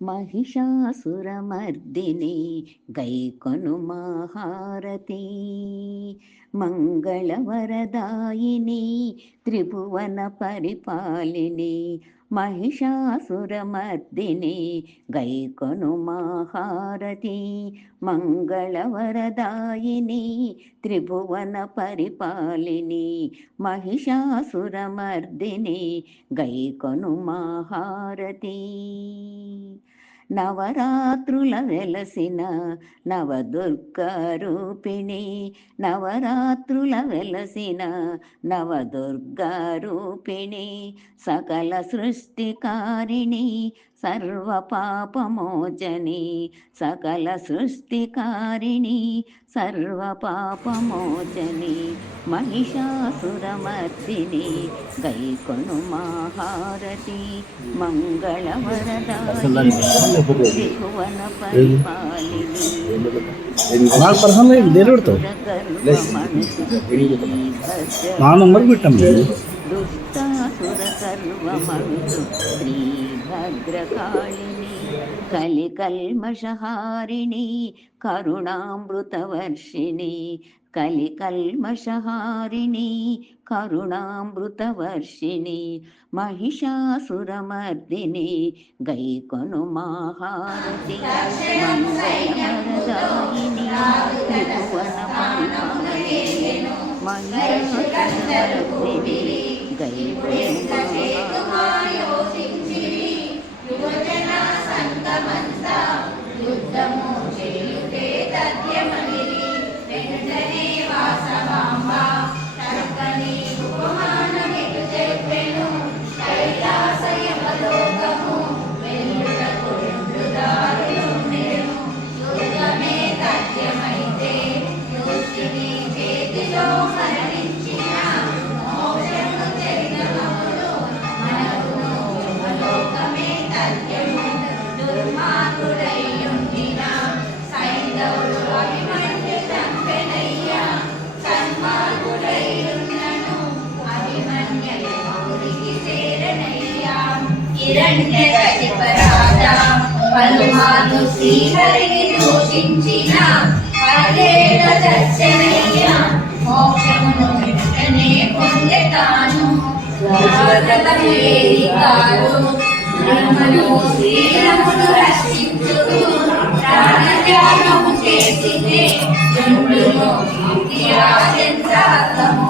महिषासुरमर्दिनी गैकोनुमाहारती मंगलवरदायिनी त्रिभुवन परिपालिनी महिषासुरमर्दिनी गैकोनुमाहारती मंगलवरदायिनी त्रिभुवन परिपालिनी महिषासुरमर्दिनी गैकोनुमाहारती నవరాత్రుల వెలసిన నవదుర్గ రూపిణి నవరాత్రుల వెలసిన నవదుర్గ రూపిణి సకల సృష్టికారిణి సర్వ పాపమోచని సకల సృష్టికారిణి సర్వ పాపమోచని महिषासुरमर्दिनी गैकोनुमाहारती मंगलवरदायिनी त्रिभुवन परिपालिनी दुष्टासुर सर्वमणुतु श्रीभद्रकालिनी कलिकल्मषहारिणी करुणामृतवर्षिणी कलिकल्मषहारिणी करुणामृतवर्षिणी महिषासुरमर्दिनी गैकोनुमाहारती मंगलवरदायिनी त्रिभुवन परिपालिनी महिषासुरमर्दिनी పలుమార్లు శ్రీహరిని దూషించిన పదేళ్ల దర్శనయ్య మోక్షమును వెంటనే పొందెతాను బ్రహ్మను శ్రీరమును రక్షించుతూ ప్రాణత్యాగము చేసితే జండును ఆశించాము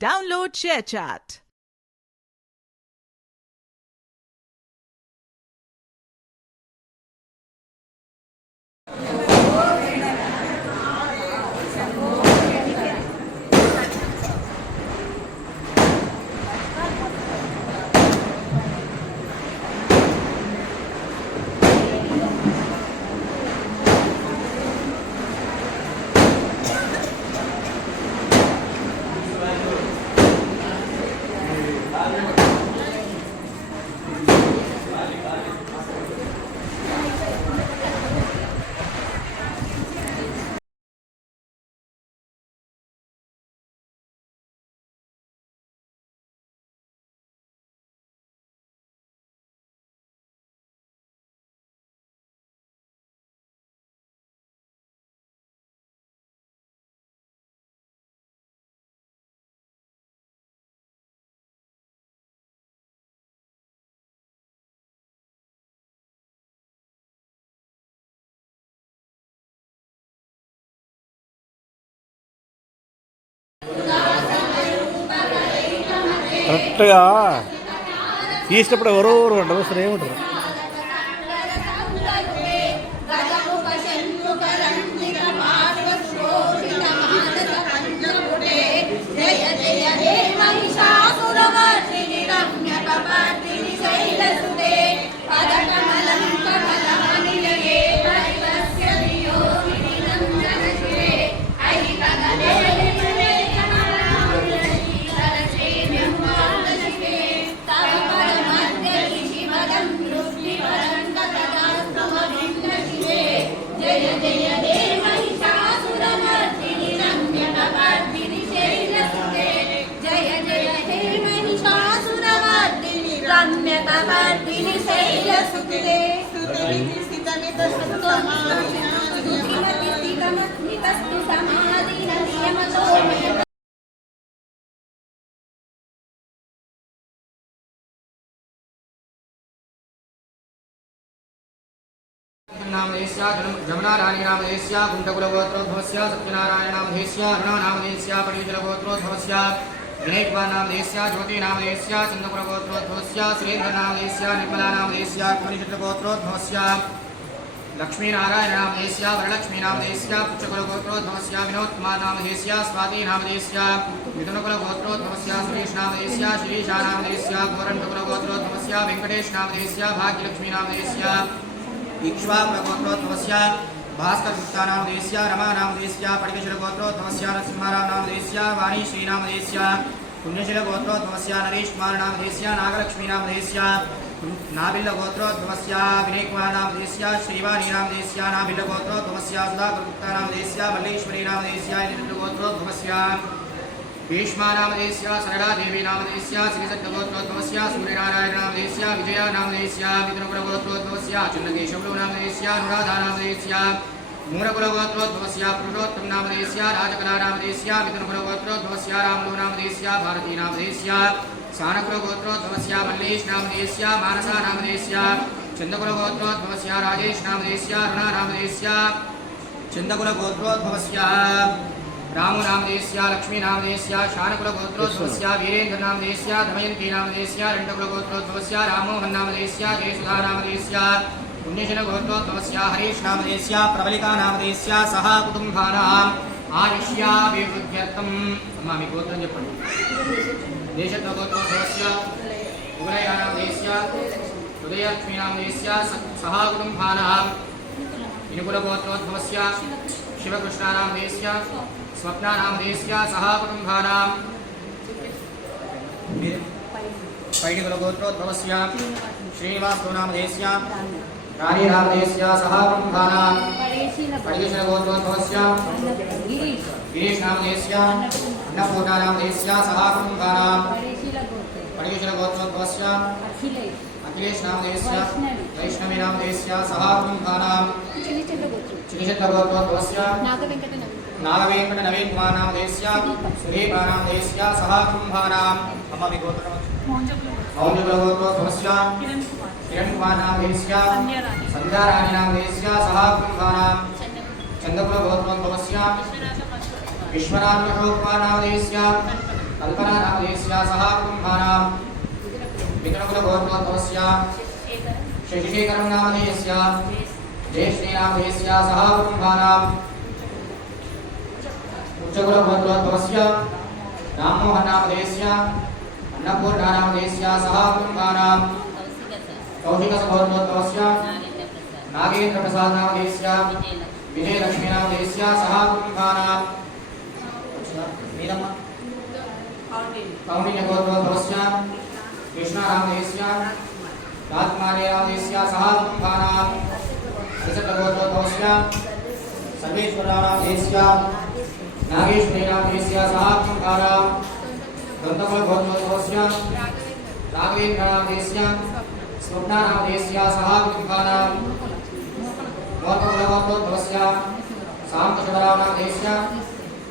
Download ShareChat. కరెక్ట్గా తీసినప్పుడు ఎవరెవరు ఉండరు అసలు ఏముంటారు. जमुनाराणी नामधेयस्य कुण्डकुलगोत्रोद्भवस्य सत्यनारायण नामधेयस्य अरुणा नामधेयस्य पणिजलगोत्रोद्भवस्य गणेशकुमार नामधेयस्य ज्योति नामधेयस्य चन्द्रकुलगोत्रोद्भवस्य सुरेन्द्र नामधेयस्य निर्मला नामधेयस्य पणिजलगोत्रोद्भवस्य लक्ष्मीनारायण नामधेयस्य वरलक्ष्मी नामधेयस्य पुच्छकुलगोत्रोद्भवस्य विनोद कुमार नामधेयस्य स्वाति नामधेयस्य मिथुनकुलगोत्रोद्भवस्य सुरेश नामधेयस्य शिरीषा नामधेयस्य गोरण्डकुलगोत्रोद्भवस्य वेंकटेश नामधेयस्य भाग्यलक्ष्मी नामधेयस्य इक्ष्वाकुलगोत्रोद्भवस्य भास्कर गुप्ता नामधेयस्य रमा नामधेयस्य पडिकेश्वरगोत्रोद्भवस्य नरसिंहराव नामधेयस्य वाणी श्री नामधेयस्य पुण्यशीलगोत्रोद्भवस्य नरेश कुमार नामधेयस्य नागलक्ष्मी नामधेयस्य नाबिल्लगोत्रोद्भवस्य विनय कुमार नामधेयस्य श्रीवाणी नामधेयस्य नाबिल्लगोत्रोद्भवस्य सुधाकर गुप्ता नामधेयस्य मल्लेश्वरी नामधेयस्य गोत्रोद्भवस्य भीष्मा नामधेयस्य सरला देवी नामधेयस्य श्रीसत्यगोत्रोद्भवस्य सूर्यनारायण नामधेयस्य विजया नामधेयस्य मिथुनकुलगोत्रोद्भवस्य चन्द्रकेशवलो नामधेयस्य अनुराधा नामधेयस्य मूलकुलगोत्रोद्भवस्य पुरुषोत्तम नामधेयस्य राजकला नामधेयस्य मिथुनकुलगोत्रोद्भवस्य रामलो नामधेयस्य भारती नामधेयस्य सानकुलगोत्रोद्भवस्य मल्लेश नामधेयस्य मानसा नामधेयस्य चन्दकुलगोत्रोद्भवस्य राजेश नामधेयस्य अरुणा नामधेयस्य चन्दकुलगोत्रोद्भवस्य रामो नामधेयस्य लक्ष्मी नामधेयस्य शानकुलगोत्रोद्भवस्य वीरेन्द्र नामधेयस्य दमयन्ती नामधेयस्य रण्डकुलगोत्रोद्भवस्य रामोहन नामधेयस्य जयसुधा नामधेयस्य पुण्यशीलगोत्रोद्भवस्य हरीश नामधेयस्य प्रबलिका नामधेयस्य सह कुटुम्बानाम् आयुष्याभिवृद्ध्यर्थम् अम्मा మీ గోత్రం చెప్పండి देशत्वगोत्रोद्भवस्य उग्रयानामधेयस्य हृदयलक्ष्मीनामधेयस्य सह कुटुम्बानाम् इनुकुलगोत्रोद्भवस्य शिवकृष्णानामधेयस्य स्वप्नानामधेयस्य सह कुटुम्बानाम् पैडिकुलगोत्रोद्भवस्य श्रीनिवासनामधेयस्य रानीनामधेयस्य सह कुटुम्बानाम् पडिकेशगोत्रोद्भवस्य गिरीशनामधेयस्य अन्नपूर्णानामधेयस्य सह कुटुम्बानाम् पडिकेशगोत्रोद्भवस्य अखिलेशनामधेयस्य वैष्णवीनामधेयस्य सह कुटुम्बानाम् चिनिचन्द्रगोत्रोद्भवस्य नागवेङ्कटनवीनकुमारनामधेयस्य सुधीपानामधेयस्य सह कुटुम्बानाम् मौञ्जकुलगोत्रोद्भवस्य किरणकुमारनामधेयस्य सन्ध्याराणीनामधेयस्य सह कुटुम्बानाम् चन्दकुलगोत्रोद्भवस्य विश्वनाथकुमारनामधेयस्य कल्पनानामधेयस्य सह कुटुम्बानाम् विकटकुलगोत्रोद्भवस्य शशिशेखरनामधेयस्य जयश्रीनामधेयस्य सह कुटुम्बानाम् उच्चकुलगोत्रोद्भवस्य राममोहननामधेयस्य अन्नपूर्णानामधेयस्य सह कुटुम्बानाम् कौशिकगोत्रोद्भवस्य नागेन्द्रप्रसादनामधेयस्य विजयलक्ष्मीनामधेयस्य सह कुटुम्बानाम् कौण्डिन्यगोत्रोद्भवस्य कृष्णानामधेयस्य राजकुमारीनामधेयस्य सह कुटुम्बानाम् कृषकगोत्रोद्भवस्य सर्वेश्वरनामधेयस्य नागेश्वरीनामधेयस्य सह कुटुम्बानाम् दन्तकुलगोत्रोद्भवस्य राघवेन्द्रनामधेयस्य स्वप्नानामधेयस्य सह कुटुम्बानाम् मोहनकुलगोत्रोद्भवस्य शान्तशबरानामधेयस्य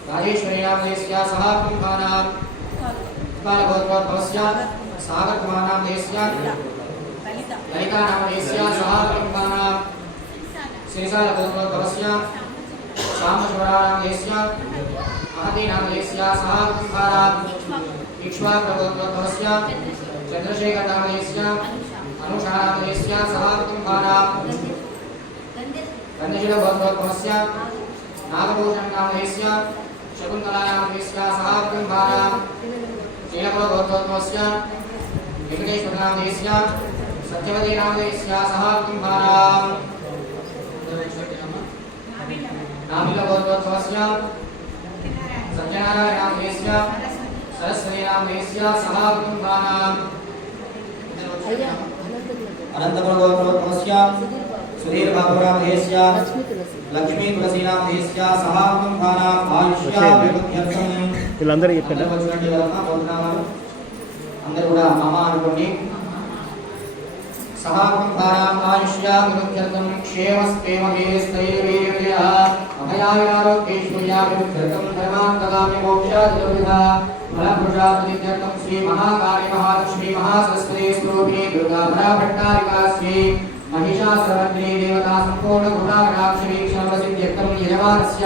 राजेश्वरीनामधेयस्य सह कुटुम्बानाम् उत्कलगोत्रोद्भवस्य सागरकुमारनामधेयस्य ललितानामधेयस्य सह कुटुम्बानाम् श्रीशालगोत्रोद्भवस्य शान्तशबरानामधेयस्य महतीनामधेयस्य सह कुटुम्बानाम् इक्ष्वाकुलगोत्रोद्भवस्य चन्द्रशेखरनामधेयस्य अनुषानामधेयस्य सह कुटुम्बानाम् गन्धशीलगोत्रोद्भवस्य नागभूषणनामधेयस्य शकुन्तलानामधेयस्य सह कुटुम्बानाम् शीलकुलगोत्रोद्भवस्य वेङ्कटेश्वरनामधेयस्य सत्यवतीनामधेयस्य सह कुटुम्बानाम् नामिलगोत्रोद्भवस्य सत्यनारायणनामधेयस्य सरस्वतीनामधेयस्य सह कुटुम्बानाम् अनन्तकुलगोत्रोद्भवस्य सुधीरबाबुनामधेयस्य लक्ष्मीतुलसीनामधेयस्य सह कुटुम्बानाम् आयुष्याभिवृद्ध्यर्थम् వీళ్ళందరూ చెప్పండి అందరూ కూడా అమ్మ అనుకోండి सह कुटुम्बानाम् आयुष्याभिवृद्ध्यर्थम् क्षेमस्तेमवीरस्तैर्वीर्यः अभयाविरारोग्यैश्वर्याभिवृद्ध्यर्थम् धर्मान्तगामि मोक्षादिलोभितः फलपुरुषार्थसिद्ध्यर्थम् श्रीमहाकाली महालक्ष्मी महासरस्वती स्वरूपिणी दुर्गा भट्टारिकास्यै महिषासुरमर्दिनी देवता सम्पूर्णकृपाकटाक्षवीक्षणवसिद्ध्यर्थम् यजमानस्य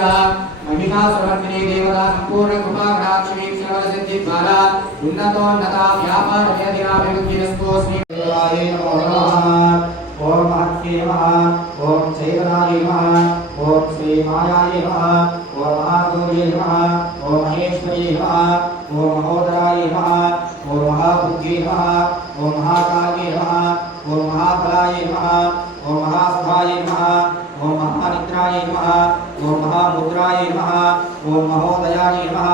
महिषासुरमर्दिनी देवता सम्पूर्णकृपाकटाक्षवीक्षणवसिद्धिद्वारा उन्नतोन्नता व्यापारव्यधिराभिवृद्धिरस्तोऽस्मि नमो नमः। ओम महत्ये नमः। ओम चैतन्याय नमः। ओम श्री मायाय नमः। ओम महागौर्ये नमः। ओम महेश्वर्ये नमः। ओम महोदराय नमः। ओम महाबुद्धये नमः। ओम महाकाले नमः। ओम महाफलाय नमः। ओम महासुभाय नमः। ओम महानिद्राय नमः। ओम महामुद्राय नमः। ओम महोदयाय नमः।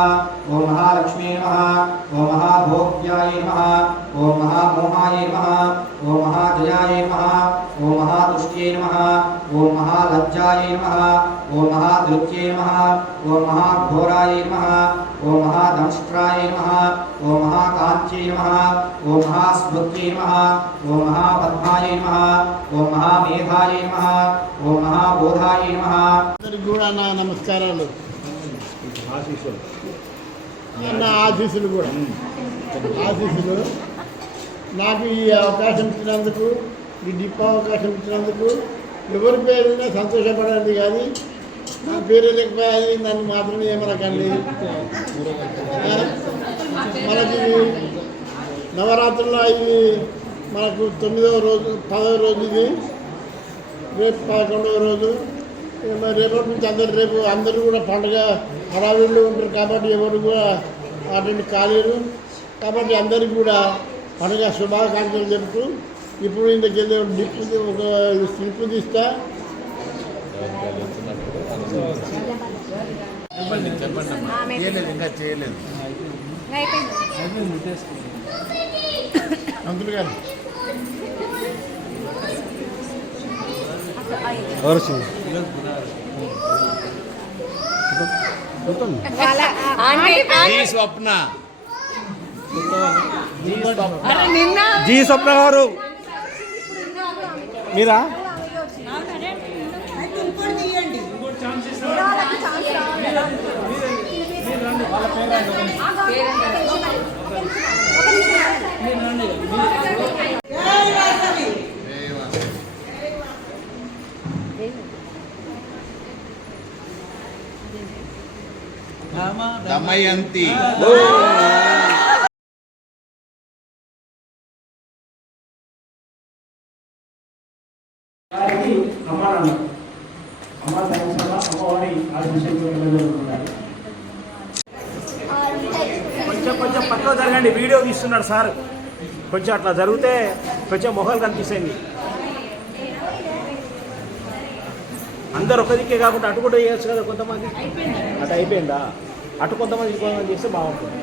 ओम महालक्ष्मी नमः। ओम महाभोग्याय नमः। ओम महामोहाय नमः। ओम महाजयाय नमः। ओम महातुष्ट्ये नमः। ओम महालज्जाय नमः। ओम महाधृत्ये नमः। ओम महाघोराय नमः। ओम महादंष्ट्राय नमः। ओम महाकांत्ये नमः। ओम महास्मृत्ये नमः। ओम महापद्माय नमः। ओम महामेधाय नमः। ओम महाबोधाय नमः। అందరికీ కూడా నా నమస్కారాలు, నా ఆశీస్సులు కూడా ఆశీస్సులు. నాకు ఈ అవకాశం ఇచ్చినందుకు, ఈ డిప్ అవకాశం ఇచ్చినందుకు ఎవరి పేరున్నా సంతోషపడండి, కానీ నా పేరు లేకపోయి నన్ను మాత్రం ఏమనకండి. మనకి నవరాత్రుల్లో ఇది మనకు 9వ రోజు 10వ రోజు, ఇది రేపు 11వ రోజు. రేపటి నుంచి అందరూ కూడా పండుగ హడావిడిలో ఉంటారు కాబట్టి ఎవరు కూడా అటెండ్ కాలేరు. కాబట్టి అందరికీ కూడా పండుగ శుభాకాంక్షలు చెబుతూ ఇప్పుడు ఇంతకెళ్ళి ఒక స్లిప్ తీస్తా. ఇంకా చేయలేదు మంత్రులు గారు ఎవరు స్వప్న జీ స్వప్న గారు మీరా? దమయంతి కొంచెం కొంచెం పక్కకు జరగండి, వీడియో తీస్తున్నాడు సార్. కొంచెం అట్లా జరిగితే కొంచెం మొహాలు కనిపిస్తాయి. అందరు ఒక దిక్కే కాకుండా అటు కూడా చేయొచ్చు కదా కొంతమంది. అటు అయిపోయిందా? అటు కొంతమంది కొంతమంది చేస్తే బాగుంటుంది.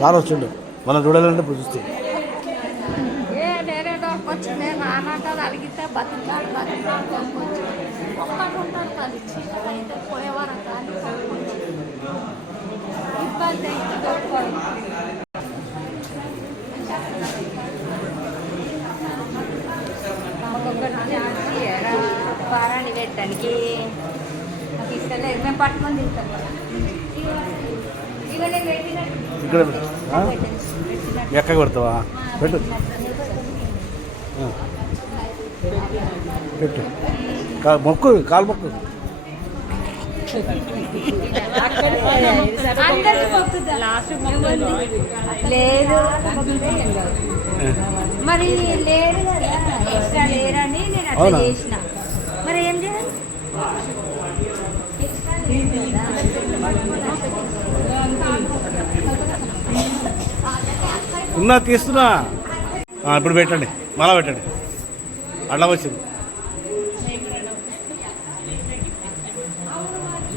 సార్ వచ్చిండు, మనం చూడాలంటే ఇప్పుడు చూస్తే అడిగితే బతుకుతాడు ఒక్కటి ఉంటాడు కానీ చీకటి అయితే పోయేవారు కానీ ఇబ్బంది పారాణి పెట్టడానికి తీసుకెళ్ళలేదు. మేము పట్టుకొని తింటాం ఇక్కడ ఎక్క పెడతావా? పెట్టు పెట్టు, మొక్కు కాలు మొక్కు. లేదు మరి లేరు కదా, ఎక్స్ట్రా లేరని నేను అట్లా చేసిన. మరి ఏం చేయాలి? ఉన్నా తీస్తున్నా. ఇప్పుడు పెట్టండి, మళ్ళా పెట్టండి. అట్లా వచ్చింది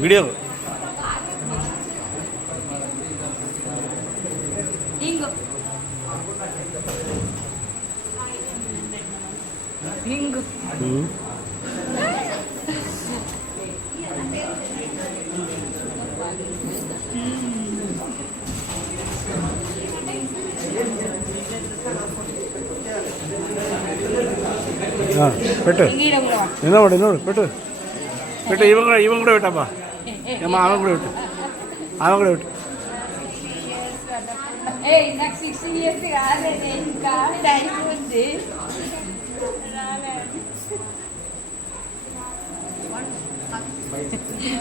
వీడియో. పెట్టు, నిలబడు నిలబడు, పెట్టు పెట్టు. ఇవ్వ కూడా పెట్టమ్మా, ఏమో ఆమె కూడా పెట్టు, ఆమె కూడా పెట్టు. నాకు 60 years కాలేదు, ఇంకా టైం ఉంది.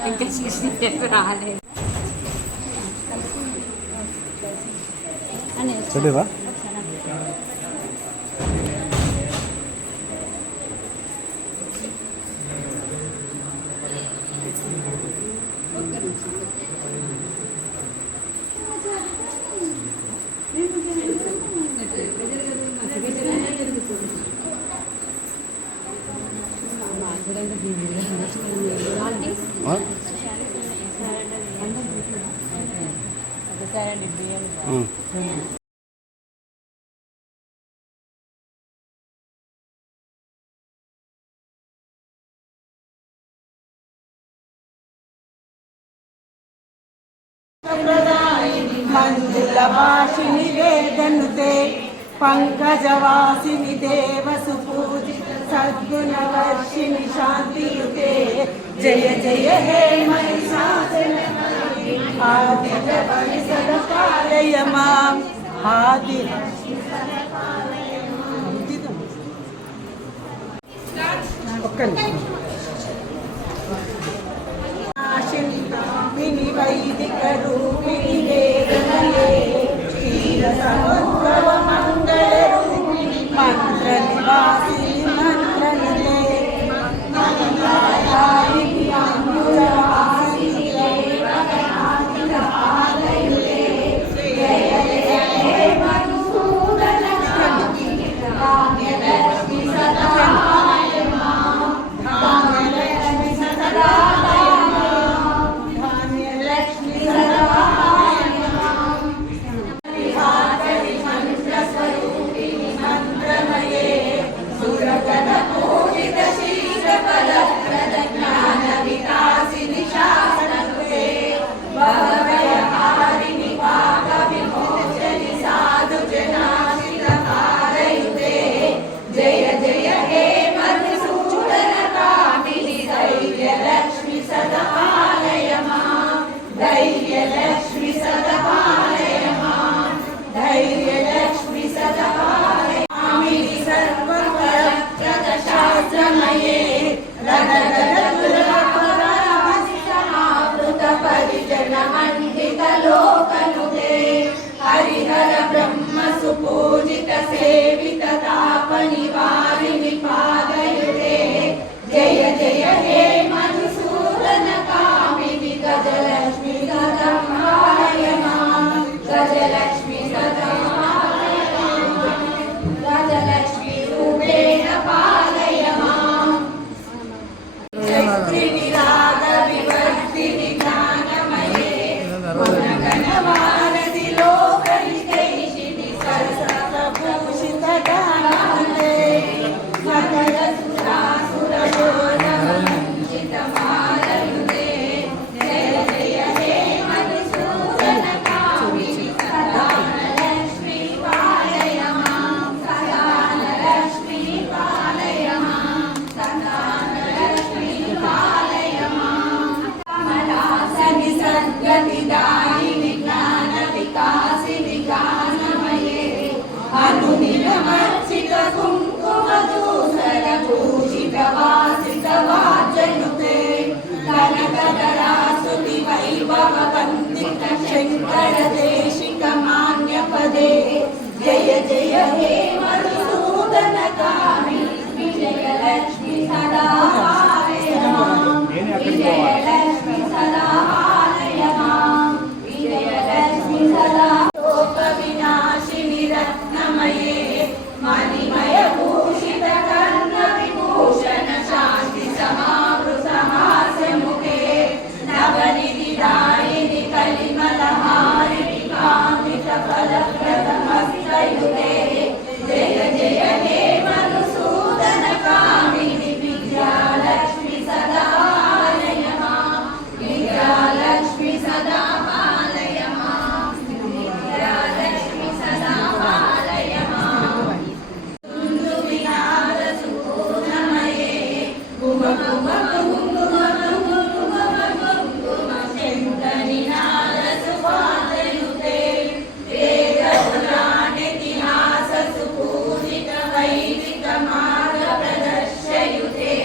ఇంకా 60 years రాలేదు. పెట్టిరా? మంజులవాసిని వేదనుతే పంకజవాసిని దేవసుపూజిత సద్గుణవర్షిణి శాంతియుతే జయ జయ హే మహిషాసుర ఆది సదపాలయ మాం ఆది నాశిని వైదిక రూపిణి వేదనయే క్షీర సముద్రవ మంగళ రూపిణి మంత్ర నివాసిని మంత్రనిలే మంగళాయిని అంబుజవాసిని దేవగణాధిక పాలయులే జయ జయ హే మధుసూదన కామ్యలక్ష్మి సదా हरिहर ब्रह्म सुपूजित सेवित ताप निवारिणि पादयुते जय जय हे मधुसूदन कामिनि गजलक्ष्मी सदा पालय मां गजलक्ष्मी सदा पालय मां गजलक्ष्मी रूपेण पालय मां चैत्रिणि राग विवर्धिनि ज्ञानमये मनगणवारधि लोकहितैषिणि सरसभूषित गानमये सकल सुरासुरयोनवञ्चित मालयुते जय जय हे मधुसूदन कामिनि सदानलक्ष्मी पालय मां सदानलक्ष्मी पालय मां सदानलक्ष्मी पालय मां कमलासनि सद्गतिदायिनि ज्ञान विकासिनि गानमये अनुनिलमर्चित कुङ्कुमधूसर भूषित वासित वाजनुते कनकधरासुति वैभव वन्दित शङ्कर देशिक मान्यपदे जय जय हे मधुसूदन कामिनि विजयलक्ष्मी सदा पालय मां विजयलक्ष्मी सदा पालय मां विजयलक्ष्मी सदा शोकविनाशिनि रत्नमये मणिमय भूषित कर्ण विभूषण शान्ति समावृत हास्यमुखे नवनिधिदायिनि कलिमलहारिणि कामित फलप्रदमस्तयुते जय जय हे मधुसूदन कामिनि विद्यालक्ष्मी सदा पालय मां विद्यालक्ष्मी सदा पालय मां विद्यालक्ष्मी सदा पालय मां दुन्दुभिनाद सुपूर्णमये कुम कुम कुङ्कुम कुङ्कुम कुङ्कुम शङ्करिनाद सुपादयुते वेदपुराणेतिहास सुपूजित वैदिक मार्ग प्रदर्शयुते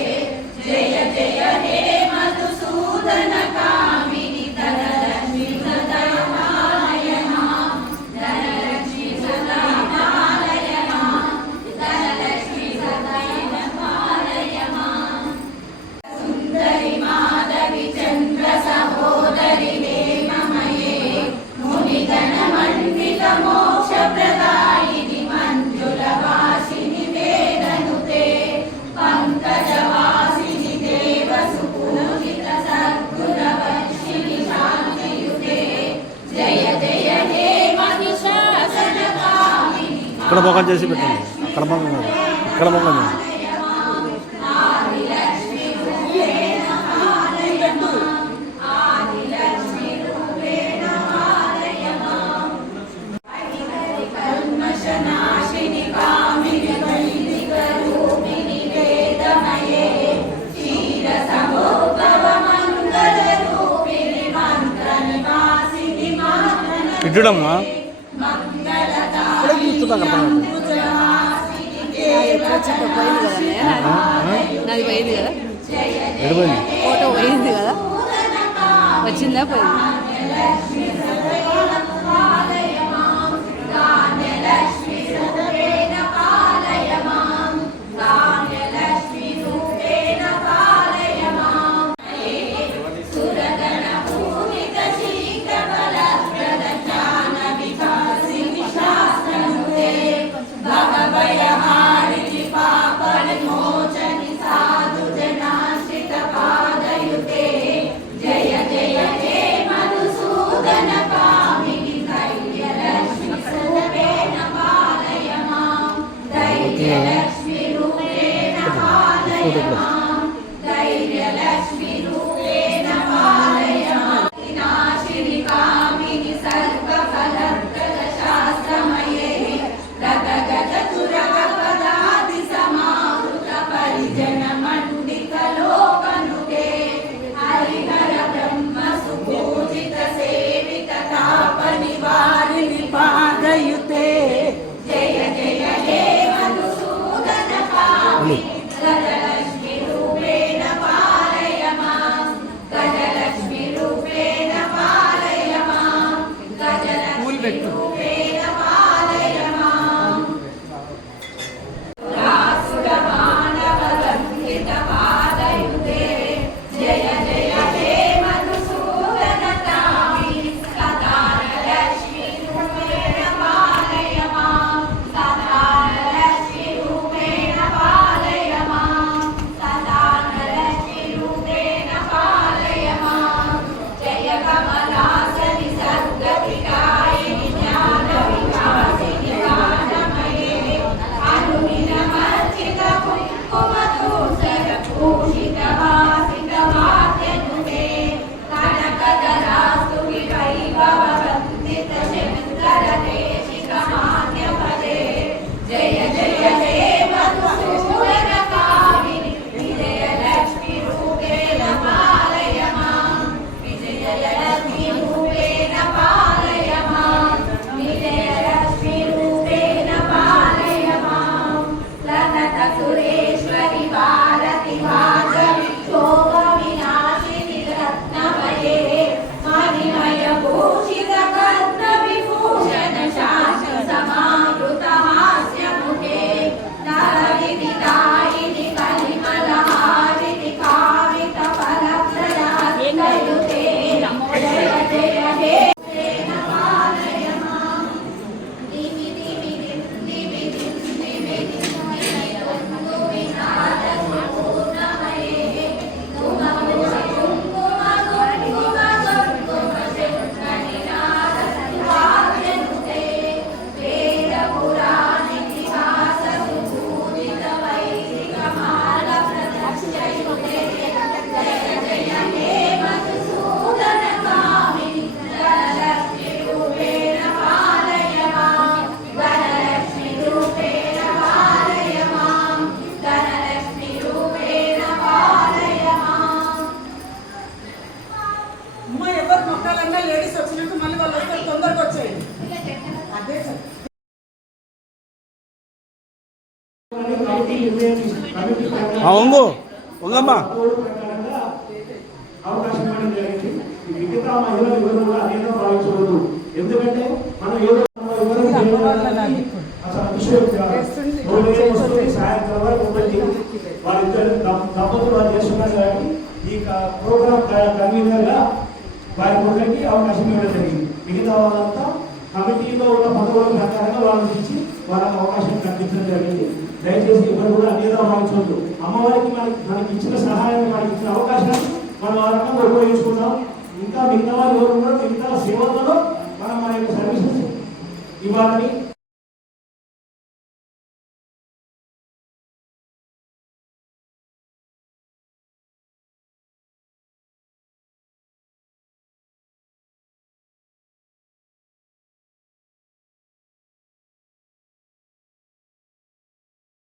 जय जय हे मधुसूदन कामिनि धनलक्ष्मी सदा पालय मां धनलक्ष्मी सदा पालय मां धनलक्ष्मी सदा पालय मां सुन्दरि माधवि चन्द्र सहोदरि नेममये मुनिगणमण्डित मोक्षप्रदायिनि मञ्जुलवासिनि वेदनुते पङ्कजवासिनि देवसुपूजित सद्गुणवर्षिणि शान्तियुते जय जय हे मधुसूदन कामिनि ఇక్కడ మొక్కలు చేసి పెట్టండి ఇక్కడ మొక్కలు కాదు. ఇక్కడ మొక్కలు చేయండి. आदिलक्ष्मी रूपेण पालय मां आदिलक्ष्मी रूपेण पालय मां कल्मषनाशिनि कामिनि वैदिक रूपिणि वेदमये क्षीरसमुद्भव मङ्गल रूपिणि मंत्र निवासिनि मात्रनिलये ఇడ్డమ్మా मंगलदा ఇక్కడ కూర్చున్నాక అర్థమవుతుంది ఏ వచ్చింది పోయింది కదా నాది పోయింది కదా ఎడిపోయింది ఫోటో పోయింది కదా వచ్చిందా పోయింది ఉంగు ఉంగమ్మా అవకాశం ఇవ్వడం జరిగింది. మిగతా మహిళలు ఎవరు కూడా అనేక భావించవద్దు. ఎందుకంటే మనం ఏదో సాయంత్రం వరకు వాళ్ళిద్దరు దంపతులు వాళ్ళు చేస్తున్నారు కాబట్టి ఈ ప్రోగ్రామ్ కన్వీనర్ గా వారి ఒకరికి అవకాశం ఇవ్వడం జరిగింది. మిగతా వాళ్ళంతా కమిటీలో ఉన్న పదవుల ప్రకారంగా వాళ్ళని ఇచ్చి వాళ్ళకి అవకాశం కల్పించడం జరిగింది. దయచేసి ఎవరు కూడా అన్యదా భావించవద్దు. అమ్మవారికి మనకి ఇచ్చిన సహాయాన్ని మనకి ఇచ్చిన అవకాశాన్ని మనం ఆ రకంగా ఉపయోగించుకుందాం. ఇంకా మిగతా వారు ఎవరు ఉన్నారో మిగతా సేవలలో మనం మన యొక్క సర్వీసెస్ ఇవ్వాలని